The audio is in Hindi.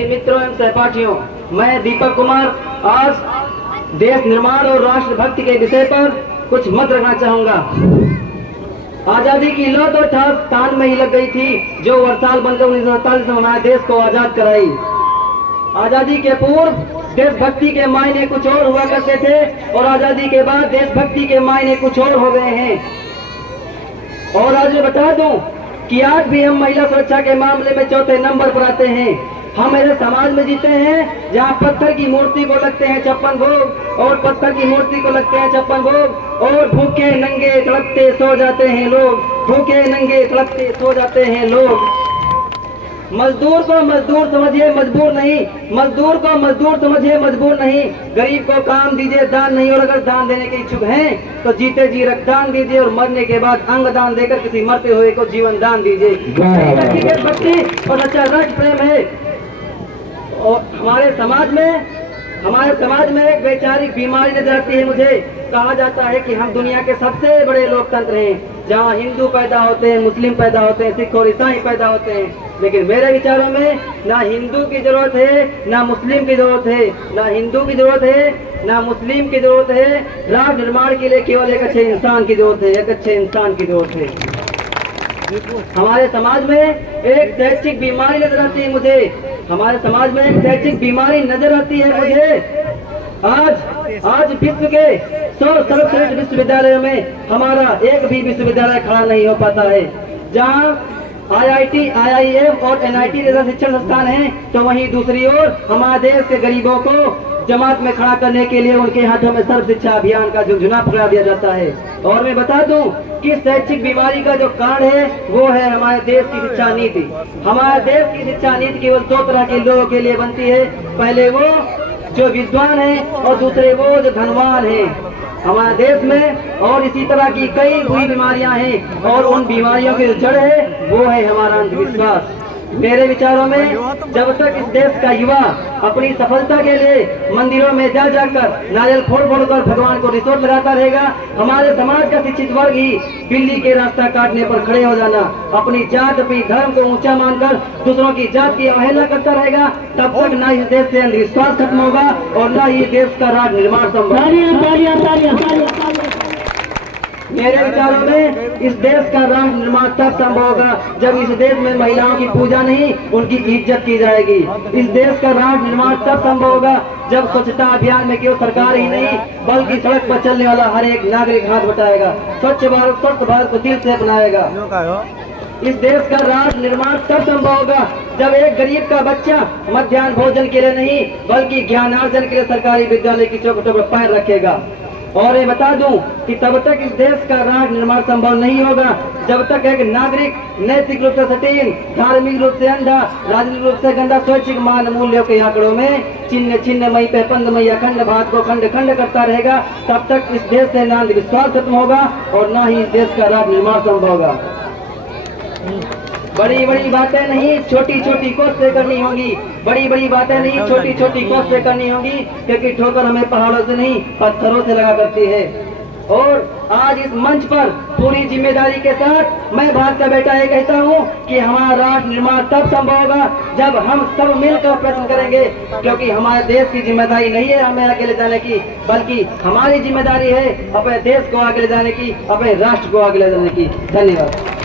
प्रेमी मित्रों एवं सहपाठियों, मैं दीपक कुमार आज देश निर्माण और राष्ट्र भक्ति के विषय पर कुछ मत रखना चाहूंगा। आजादी की लौ तो तान में ही लग गई थी जो वर्षाल बनकर 1947 में हमारे देश को आजाद कराई। आजादी के पूर्व देशभक्ति के मायने कुछ और हुआ करते थे और आजादी के बाद देशभक्ति के मायने कुछ और हो गए हैं। और आज मैं बता दूं कि आज भी हम महिला सुरक्षा के मामले में चौथे नंबर पर आते हैं। हम ऐसे समाज में जीते हैं जहां पत्थर की मूर्ति को लगते हैं 56 भोग और पत्थर की मूर्ति को लगते हैं 56 भोग और भूखे नंगे तड़पते सो जाते हैं लोग, भूखे नंगे तड़पते सो जाते हैं लोग। मजदूर को मजदूर समझिए मजबूर नहीं, मजदूर को मजदूर समझिए मजबूर नहीं। गरीब को काम दीजिए दान नहीं, और अगर दान देने के इच्छुक हैं तो जीते जी रक्तदान दीजिए और मरने के बाद अंग दान देकर किसी मरते हुए को जीवन दान दीजिए। भक्ति और सच्चा राष्ट्र प्रेम है। और हमारे समाज में एक वैचारिक बीमारी नजर आती है। मुझे कहा जाता है कि हम दुनिया के सबसे बड़े लोकतंत्र हैं, जहां हिंदू पैदा होते हैं, मुस्लिम पैदा होते हैं, सिख और ईसाई पैदा होते हैं। लेकिन मेरे विचारों में ना हिंदू की जरूरत है ना मुस्लिम की जरूरत है, ना हिंदू की जरूरत है ना मुस्लिम की जरूरत है। राष्ट्र निर्माण के लिए केवल एक अच्छे इंसान की जरूरत है, एक अच्छे इंसान की जरूरत है। हमारे समाज में एक शैक्षिक बीमारी नजर आती है मुझे, हमारे समाज में एक शैक्षिक बीमारी नजर आती है मुझे। आज विश्व के 100 सर्वश्रेष्ठ विश्वविद्यालयों में हमारा एक भी विश्वविद्यालय खड़ा नहीं हो पाता है। जहां IIT, IIM और NIT जैसा शिक्षण संस्थान है, तो वहीं दूसरी ओर हमारे देश के गरीबों को जमात में खड़ा करने के लिए उनके हाथों में सर्व शिक्षा अभियान का झुंझुना पकड़ा दिया जाता है। और मैं बता दूं कि शैक्षिक बीमारी का जो कारण है वो है हमारे देश की शिक्षा नीति। हमारे देश की शिक्षा नीति केवल 2 तरह के लोगों के लिए बनती है, पहले वो जो विद्वान है और दूसरे वो जो धनवान है हमारे देश में। और इसी तरह की कई बुरी बीमारियां हैं और उन बीमारियों की जड़ है वो है हमारा अंधविश्वास। मेरे विचारों में जब तक इस देश का युवा अपनी सफलता के लिए मंदिरों में जा जाकर नारियल फोड़ कर भगवान को रिसोर्ट लगाता रहेगा, हमारे समाज का शिक्षित वर्ग ही बिल्ली के रास्ता काटने पर खड़े हो जाना, अपनी जात अपनी धर्म को ऊंचा मानकर दूसरों की जात की अवहेलना करता रहेगा, तब तक ना इस देश से अंधविश्वास खत्म होगा और ना ही देश का राष्ट्र निर्माण संभव। मेरे विचारों में इस देश का राष्ट्र निर्माण तब संभव होगा जब इस देश में महिलाओं की पूजा नहीं उनकी इज्जत की जाएगी। इस देश का राष्ट्र निर्माण तब संभव होगा जब स्वच्छता अभियान में केवल सरकार ही नहीं बल्कि सड़क पर चलने वाला हर एक नागरिक हाथ बटाएगा, स्वच्छ भारत को दिल से अपनाएगा। इस देश का राष्ट्र निर्माण तब संभव होगा जब एक गरीब का बच्चा मध्याह्न भोजन के लिए नहीं बल्कि ज्ञानार्जन के लिए सरकारी विद्यालय की चौखटों पर पैर रखेगा। और ये बता दूं कि तब तक इस देश का राष्ट्र निर्माण संभव नहीं होगा जब तक एक नागरिक नैतिक रूप से सटीन, धार्मिक रूप से अंधा, राजनीतिक रूप से गंदा, स्वैच्छिक मान मूल्यों के आंकड़ों में चिन्ह चिन्ह मई पे पंद मई अखंड भात को खंड खंड करता रहेगा, तब तक इस देश से ना विश्वास खत्म होगा और ना ही इस देश का राष्ट्र निर्माण संभव होगा। बड़ी बड़ी बातें नहीं छोटी छोटी कोशिशें करनी होगी, बड़ी बड़ी बातें नहीं छोटी छोटी कोशिशें करनी होगी, क्योंकि ठोकर हमें पहाड़ों से नहीं पत्थरों से लगा करती है। और आज इस मंच पर पूरी जिम्मेदारी के साथ मैं भारत का बेटा ये कहता हूँ कि हमारा राष्ट्र निर्माण तब संभव होगा जब हम सब मिलकर प्रयत्न करेंगे, क्योंकि हमारे देश की जिम्मेदारी नहीं है हमें आगे ले जाने की, बल्कि हमारी जिम्मेदारी है अपने देश को आगे ले जाने की, अपने राष्ट्र को आगे ले जाने की। धन्यवाद।